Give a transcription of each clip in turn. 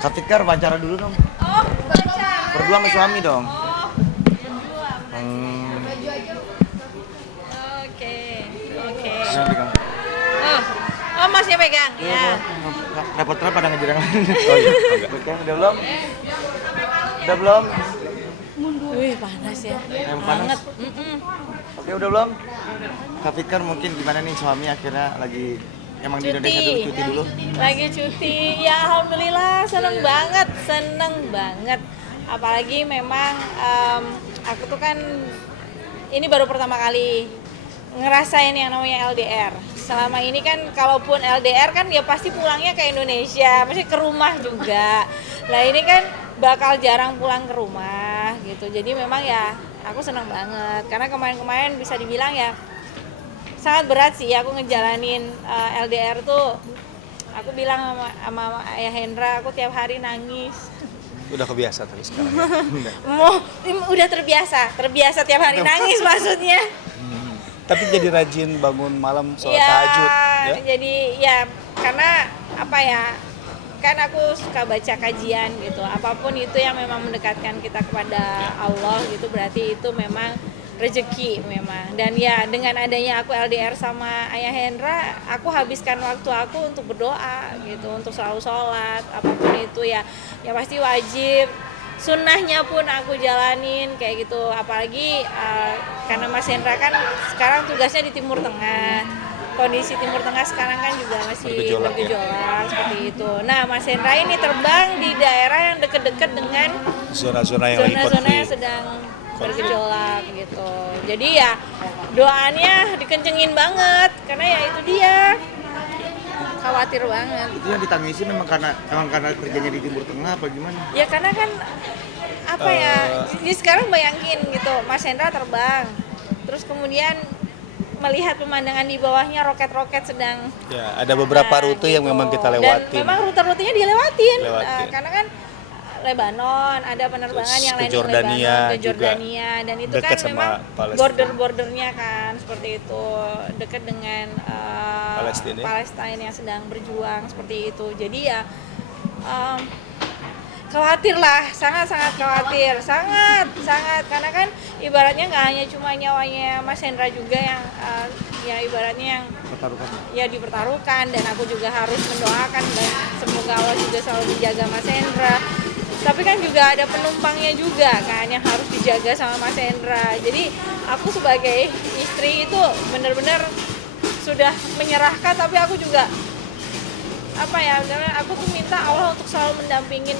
Kak Fikar wawancara dulu dong. Oh, pacar. Berdua sama suami dong. Oh, berdua. Hmm. Oke, oke. Yang pegang. Oh, oh masnya pegang, ya. Repot-repot pada ngejar yang lain. Oh iya, enggak. Pegang udah belum? Udah belum? Wih, panas ya. Yang panas. Banget. Mm-mm. Oke, udah belum? Kak Fikar mungkin gimana nih suami akhirnya lagi emang di Indonesia dulu cuti dulu? Lagi cuti, ya alhamdulillah seneng banget, apalagi memang aku tuh kan ini baru pertama kali ngerasain yang namanya LDR. Selama ini kan kalaupun LDR kan ya pasti pulangnya ke Indonesia, pasti ke rumah juga. Nah ini kan bakal jarang pulang ke rumah gitu, jadi memang ya aku seneng banget karena kemarin-kemarin bisa dibilang ya sangat berat sih aku ngejalanin LDR tuh. Aku bilang sama Ayah Hendra, aku tiap hari nangis. Udah kebiasa tapi sekarang ya. Udah terbiasa tiap hari nangis maksudnya. Tapi jadi rajin bangun malam sholat Ya, tahajud ya. jadi ya karena apa ya, kan aku suka baca kajian gitu. Apapun itu yang memang mendekatkan kita kepada Allah gitu, berarti itu memang rezeki memang. Dan ya dengan adanya aku LDR sama Ayah Hendra, aku habiskan waktu aku untuk berdoa gitu, untuk selalu sholat, apapun itu ya pasti wajib. Sunnahnya pun aku jalanin kayak gitu, apalagi karena Mas Hendra kan sekarang tugasnya di Timur Tengah. Kondisi Timur Tengah sekarang kan juga masih bergejolak seperti itu. Nah, Mas Hendra ini terbang di daerah yang dekat-dekat dengan Zona-zona yang lagi zona-zona yang konflik. sedang bergejolak gitu. Jadi ya doanya dikencengin banget karena ya itu dia. Khawatir banget. Itu yang ditangisi memang karena kerjanya di Timur Tengah apa gimana? Ya karena kan apa ya, jadi sekarang bayangin gitu, Mas Hendra terbang, terus kemudian melihat pemandangan di bawahnya roket-roket sedang Ya, ada beberapa rute yang gitu. memang kita Dan lewatin. memang rute-rutenya dilewatin. Lewatin. Karena kan Lebanon, ada penerbangan Terus yang ke landing Jordania Lebanon, ke juga Jordania, dan itu dekat kan sama memang Palestina. border-bordernya kan seperti itu, dekat dengan Palestina. Palestina yang sedang berjuang seperti itu. Jadi ya khawatir lah, sangat khawatir, sangat karena kan ibaratnya nggak hanya cuma nyawanya Mas Hendra juga yang ya ibaratnya yang Pertaruhan. ya dipertaruhkan, dan aku juga harus mendoakan dan semoga Allah juga selalu menjaga Mas Hendra. Tapi kan juga ada penumpangnya juga kan yang harus dijaga sama Mas Hendra. Jadi aku sebagai istri itu benar-benar sudah menyerahkan, tapi aku juga apa ya, aku tuh minta Allah untuk selalu mendampingin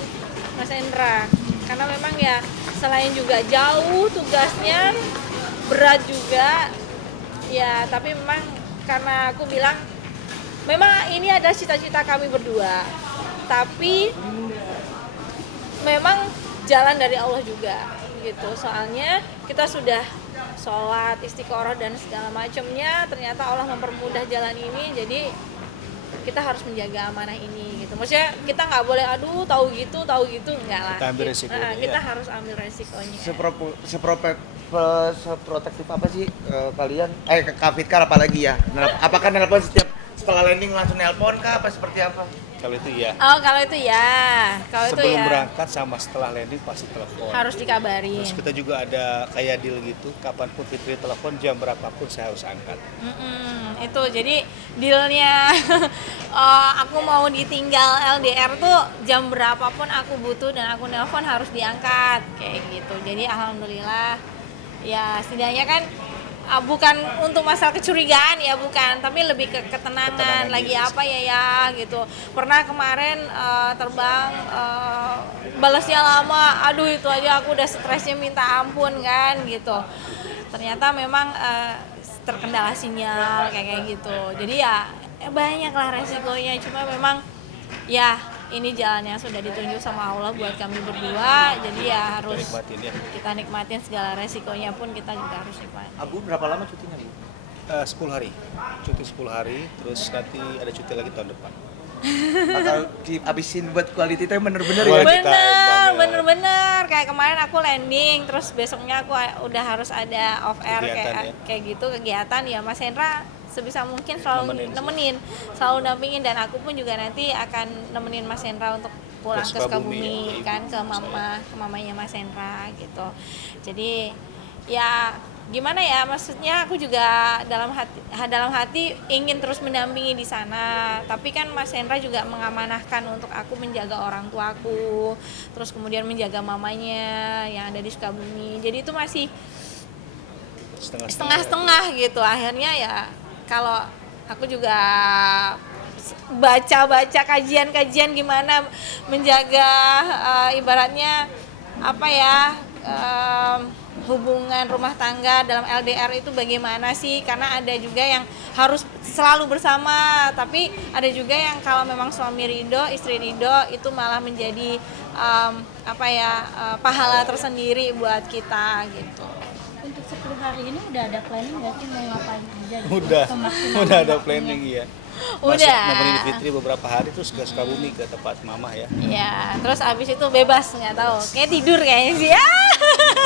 Mas Hendra. Karena memang ya selain juga jauh tugasnya, berat juga. Ya, tapi memang karena aku bilang memang ini adalah cita-cita kami berdua. Tapi memang jalan dari Allah juga gitu. Soalnya kita sudah sholat, istiqoroh dan segala macamnya, ternyata Allah mempermudah jalan ini, jadi kita harus menjaga amanah ini gitu. Maksudnya kita nggak boleh tahu gitu enggak lah. Kita ambil resikonya, Kita ya. harus ambil resikonya. Seprotektif apa sih kalian? Kak Fikar apalagi ya? Apakah nelpon setelah landing langsung nelpon kah apa seperti apa? Kalau itu ya. Oh, kalau itu ya. Sebelum berangkat sama setelah landing pasti telepon. Harus dikabarin. Terus kita juga ada kayak deal gitu, kapanpun Fitri telepon jam berapapun saya harus angkat. Itu jadi dealnya aku mau ditinggal LDR tuh jam berapapun aku butuh dan aku nelpon harus diangkat kayak gitu. Jadi alhamdulillah ya setidaknya kan bukan untuk masalah kecurigaan ya, bukan, tapi lebih ke ketenangan lagi diri. apa ya gitu. Pernah kemarin terbang balasnya lama, aduh itu aja aku udah stresnya minta ampun kan gitu. Ternyata memang terkendala sinyal kayak gitu. Jadi ya banyak lah resikonya, cuma memang ya ini jalan yang sudah ditunjuk sama Allah buat kami berdua, jadi ya harus Nikmatin ya. kita nikmatin segala resikonya pun kita juga harus nikmatin. Abu berapa lama cutinya, Bu? 10 hari. Cuti 10 hari, terus nanti ada cuti lagi tahun depan. Bakal dihabisin buat quality time bener-bener ya? Quality time, Bener kayak kemarin aku landing, terus besoknya aku udah harus ada off air Kegiatan, kayak gitu kegiatan ya. Mas Hendra sebisa mungkin selalu nemenin, selalu dampingin, dan aku pun juga nanti akan nemenin Mas Hendra untuk pulang ke Sukabumi kan, ke mamanya Mas Hendra gitu. Jadi ya gimana ya, maksudnya aku juga dalam hati ingin terus mendampingi di sana, tapi kan Mas Hendra juga mengamanahkan untuk aku menjaga orang tuaku, terus kemudian menjaga mamanya yang ada di Sukabumi. Jadi itu masih setengah-setengah gitu. Akhirnya ya kalau aku juga baca kajian-kajian gimana menjaga ibaratnya apa ya, hubungan rumah tangga dalam LDR itu bagaimana sih, karena ada juga yang harus selalu bersama, tapi ada juga yang kalau memang suami ridho, istri ridho, itu malah menjadi pahala tersendiri buat kita gitu. Untuk 10 hari ini udah ada planning nggak sih mau ngapain aja? Udah ada planning ya. Udah. Nemenin Fitri beberapa hari terus ke Sukabumi ke tempat mama ya. Iya, terus abis itu bebas, nggak tahu, kayak tidur kayaknya sih ya.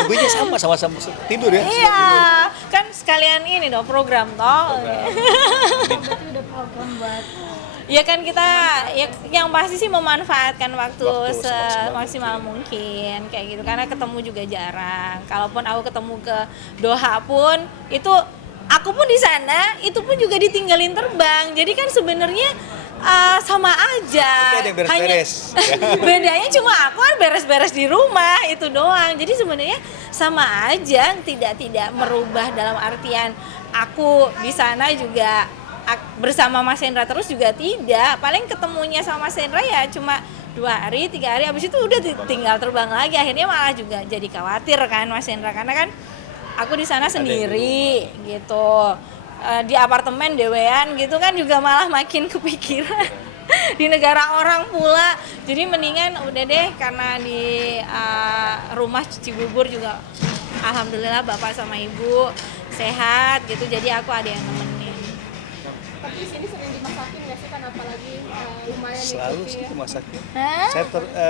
Hobinya sama tidur ya. Iya, kan sekalian ini dong program toh. Berarti udah program buat Ya kan kita ya yang pasti sih memanfaatkan waktu semaksimal semaksimal mungkin kayak gitu, karena ketemu juga jarang. Kalaupun aku ketemu ke Doha pun itu aku pun di sana itu pun juga ditinggalin terbang. Jadi kan sebenarnya sama aja. Tapi ada yang beres-beres. Bedanya cuma aku kan beres-beres di rumah itu doang. Jadi sebenarnya sama aja, tidak merubah dalam artian aku di sana juga bersama Mas Hendra terus juga tidak. Paling ketemunya sama Mas Hendra ya cuma 2 hari, 3 hari, habis itu udah tinggal terbang lagi. Akhirnya malah juga jadi khawatir kan Mas Hendra, karena kan aku di sana sendiri gitu. Di apartemen dewean gitu kan juga malah makin kepikiran di negara orang pula. Jadi mendingan udah deh, karena di rumah cuci bubur juga alhamdulillah bapak sama ibu sehat gitu, jadi aku ada yang nemenin. Tapi di sini sering dimasakin nggak sih kan, apalagi lumayan Selalu gitu sih ya. dimasakin. Hah? Saya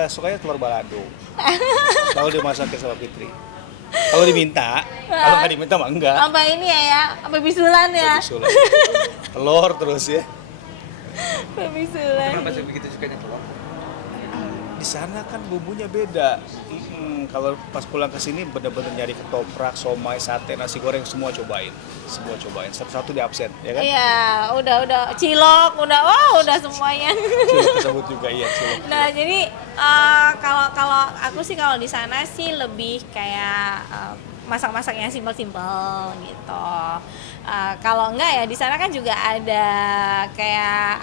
sukanya telur balado. Selalu dimasakin sama Fitri. Kalau diminta, kalau nggak diminta mah enggak. Apa ini ya? Apa bisulan ya? Disuruh. Telur terus ya. Apa bisulan. Kenapa sih begitu sukanya telur? Di sana kan bumbunya beda. Kalau pas pulang ke sini bener-bener nyari ketoprak, somai, sate, nasi goreng, semua cobain. Satu-satu di absen, ya kan? Iya, udah cilok, udah semuanya. Cilok tersebut juga iya, cilok. Nah, jadi kalau aku sih kalau di sana sih lebih kayak masak-masak yang simpel-simpel gitu. Kalau enggak ya di sana kan juga ada kayak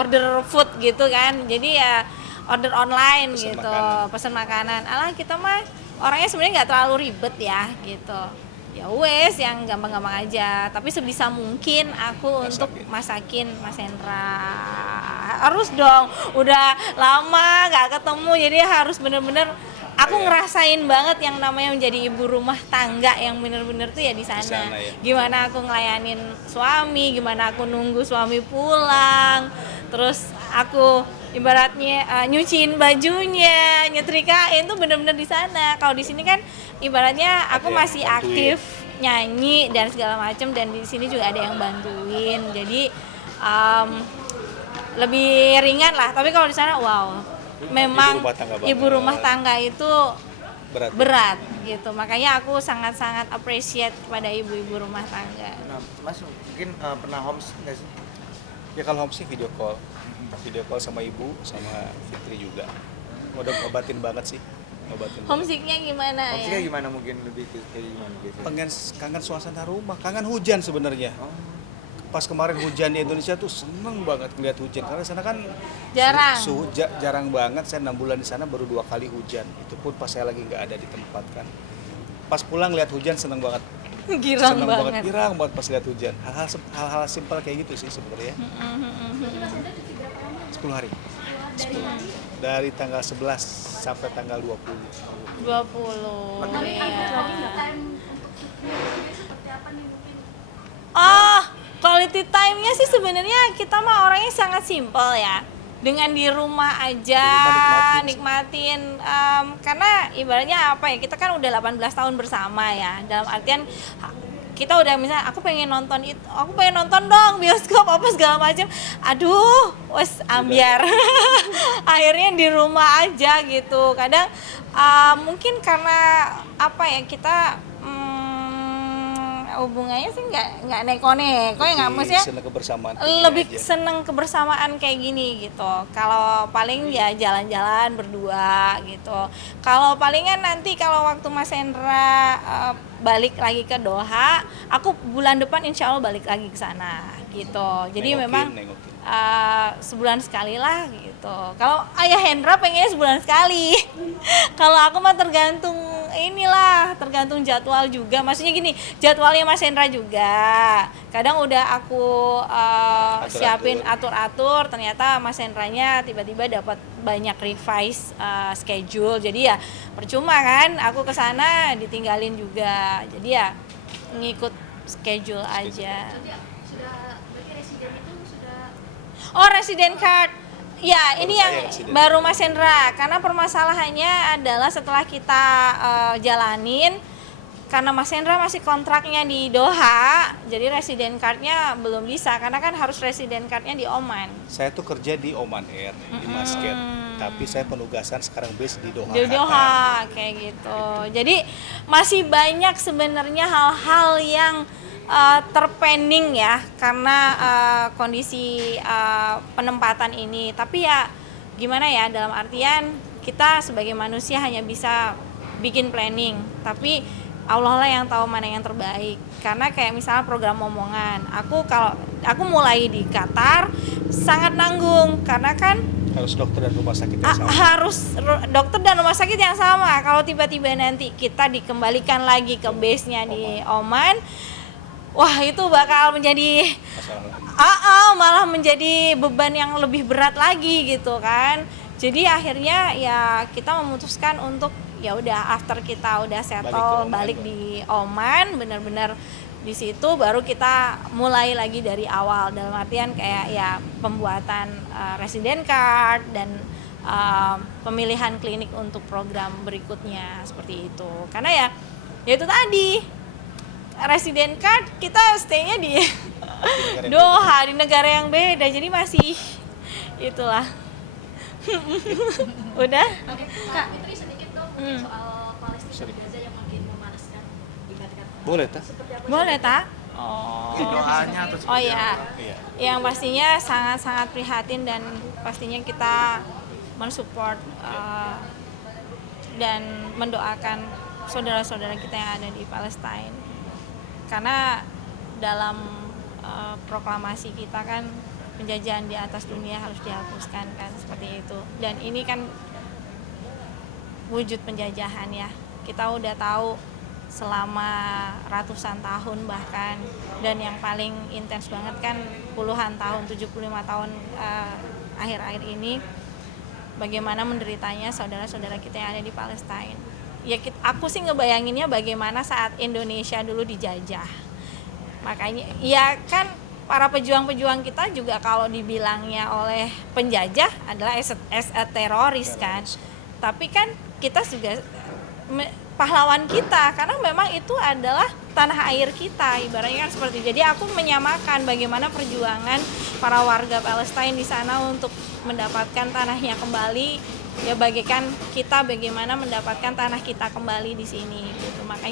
order food gitu kan. Jadi ya order online Pesen gitu, makanan. pesan makanan. Alah, kita mah orangnya sebenarnya nggak terlalu ribet ya gitu. Ya wes yang gampang-gampang aja, tapi sebisa mungkin aku untuk masakin Mas Hendra. Harus dong, udah lama gak ketemu, jadi harus bener-bener aku ngerasain banget yang namanya menjadi ibu rumah tangga yang bener-bener tuh ya di sana. Ya. Gimana aku ngelayanin suami, gimana aku nunggu suami pulang, terus aku ibaratnya nyuciin bajunya, nyetrikain tuh bener-bener di sana. Kalau di sini kan ibaratnya aku masih aktif nyanyi dan segala macem, dan di sini juga ada yang bantuin. Jadi lebih ringan lah. Tapi kalau di sana wow, memang ibu rumah tangga itu berat gitu. Makanya aku sangat-sangat appreciate kepada ibu-ibu rumah tangga. Nah, Mas mungkin pernah homesick nggak sih? Ya kalau homesick video call sama ibu, sama Fitri juga. Udah ngobatin banget sih. Homesicknya gimana ya? Homesicknya gimana, mungkin lebih kayak gimana gitu? Kangen suasana rumah, kangen hujan sebenarnya. Pas kemarin hujan di Indonesia tuh seneng banget ngeliat hujan, karena sana kan Jarang. suhu jarang banget. Saya 6 bulan di sana baru 2 kali hujan, itu pun pas saya lagi nggak ada di tempat kan. Pas pulang lihat hujan seneng banget. Girang banget. Girang banget pas lihat hujan. Hal-hal simpel kayak gitu sih sebenarnya. 10 hari. 10. Dari tanggal 11 sampai tanggal 20. 20. Iya. Quality time-nya sih sebenarnya kita mah orangnya sangat simpel ya. Dengan di rumah aja nikmatin, karena ibaratnya apa ya, kita kan udah 18 tahun bersama ya. Dalam artian kita udah misalnya aku pengen nonton itu, aku pengen nonton dong bioskop apa segala macam, aduh wes ambiar. Akhirnya di rumah aja gitu. Kadang mungkin karena apa ya, kita hubungannya sih nggak neko-neko ya, nggak, maksudnya senang kebersamaan lebih aja. seneng kebersamaan kayak gini gitu. Kalau paling ya jalan-jalan berdua gitu. Kalau palingan nanti kalau waktu Mas Hendra balik lagi ke Doha, aku bulan depan insya Allah balik lagi ke sana gitu. Jadi memang sebulan sekali lah gitu. Kalau Ayah Hendra pengennya sebulan sekali. Kalau aku mah tergantung jadwal juga. Maksudnya gini, jadwalnya Mas Hendra juga. Kadang udah aku siapin atur-atur, ternyata Mas Hendranya tiba-tiba dapat banyak revise schedule. Jadi ya percuma kan, aku kesana ditinggalin juga. Jadi ya ngikut schedule aja. Berarti residen itu sudah Oh, resident card. Ya, ini yang resident. baru Mas Hendra. Karena permasalahannya adalah setelah kita jalanin, karena Mas Hendra masih kontraknya di Doha, jadi resident card-nya belum bisa. Karena kan harus resident card-nya di Oman. Saya tuh kerja di Oman Air, di Muscat. Tapi saya penugasan sekarang base di Doha. Di Doha, kayak gitu. Jadi masih banyak sebenarnya hal-hal yang terpending ya, karena kondisi penempatan ini. Tapi ya gimana ya, dalam artian kita sebagai manusia hanya bisa bikin planning, tapi Allah lah yang tahu mana yang terbaik. Karena kayak misalnya program omongan, kalau aku mulai di Qatar sangat nanggung, karena kan Harus dokter dan rumah sakit yang sama. harus dokter dan rumah sakit yang sama. Kalau tiba-tiba nanti kita dikembalikan lagi ke base-nya di Oman, wah itu bakal menjadi malah menjadi beban yang lebih berat lagi gitu kan. Jadi akhirnya ya kita memutuskan untuk ya udah, after kita udah settle balik di Oman, benar-benar di situ baru kita mulai lagi dari awal, dalam artian kayak ya pembuatan resident card dan pemilihan klinik untuk program berikutnya seperti itu. Karena ya itu tadi, resident card kita stay-nya di Doha, di negara yang beda, jadi masih itulah. Udah? Kak Fitri sedikit dong mungkin soal Palestina dan Gaza yang makin memanaskan dikatakan. Boleh tak? Boleh tak? Doanya atau Oh ya, Iya. yang pastinya sangat-sangat prihatin, dan pastinya kita mensupport dan mendoakan saudara-saudara kita yang ada di Palestina. Karena dalam proklamasi kita kan penjajahan di atas dunia harus dihapuskan kan, seperti itu. Dan ini kan wujud penjajahan ya. Kita udah tahu selama ratusan tahun bahkan, dan yang paling intens banget kan puluhan tahun, 75 tahun akhir-akhir ini, bagaimana menderitanya saudara-saudara kita yang ada di Palestina. Ya aku sih ngebayanginnya bagaimana saat Indonesia dulu dijajah. Makanya ya kan para pejuang-pejuang kita juga kalau dibilangnya oleh penjajah adalah as a teroris kan. Tapi kan kita juga pahlawan kita, karena memang itu adalah tanah air kita, ibaratnya kan seperti itu. Jadi aku menyamakan bagaimana perjuangan para warga Palestina di sana untuk mendapatkan tanahnya kembali, ya bagaikan kita bagaimana mendapatkan tanah kita kembali di sini gitu. Makanya